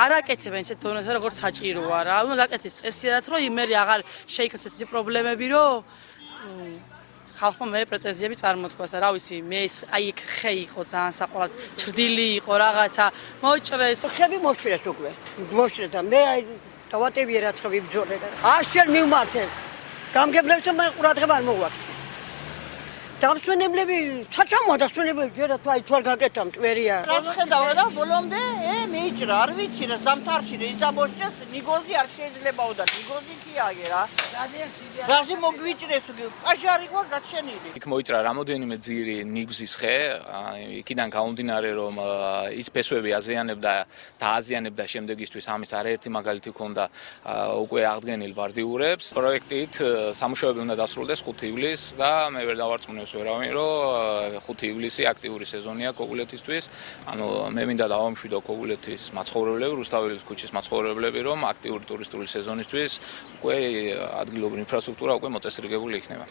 არაკეთებენ ისეთ დონეზე როგორც საჭიროა რა. უნდა გაკეთდეს წესიერად, რომ იმერი აღარ შეიქმნას ესეთი პრობლემები, რომ ხალხმა მე პრეტენზიები წარმოთქვას და რა ვიცი, მე აი იქ ხე იყო ძალიან საყოველად, ჭრდილი იყო რაღაცა, მოჭრეს. ხები მოშრეს უკვე. მოშრეს და მე აი დავატევიე რაც ხები ბძოლე და 100 ჯერ მივმართე. გამგებლებს და მე ყურადღება არ მოგვაქვს. დამსვენებლები საჩამოა დასვენებლები ჯერა თუ აი თვალ გაკეთა მტვერია. რაც ხედავ და ბოლომდე მეიჭრა, არ ვიცი რა ზამთარში რა იზაბოშჭეს ნიგოზი არ შეიძლებაო და ნიგოზი კი აგე რა. რაზე მოგვიჭრეს პაჟარი ყვა გაჩენილი. იქ მოიჭრა რამოდენიმე ძირი ნიგზის ხე, იქიდან გამომდინარე რომ ის ფესვები აზიანებდა და აზიანებდა შემდეგისთვის ამის არაერთი მაგალითი ჰქონდა უკვე აღდგენილ ბარდიურებს. პროექტით სამუშაოები უნდა დასრულდეს 5 ივლისს და მე ვერ დავარწმუნებს ვერავინ რომ 5 ივლისი აქტიური სეზონია კოგულეთისთვის. ანუ მე მინდა დავამშვიდო კოგულეთის მაცხოვრებლები, რუსთაველის ქუჩის მაცხოვრებლები, რომ აქტიური ტურისტული სეზონისთვის უკვე ადგილობრივი ინფრასტრუქტურა უკვე მოწესრიგებული იქნება.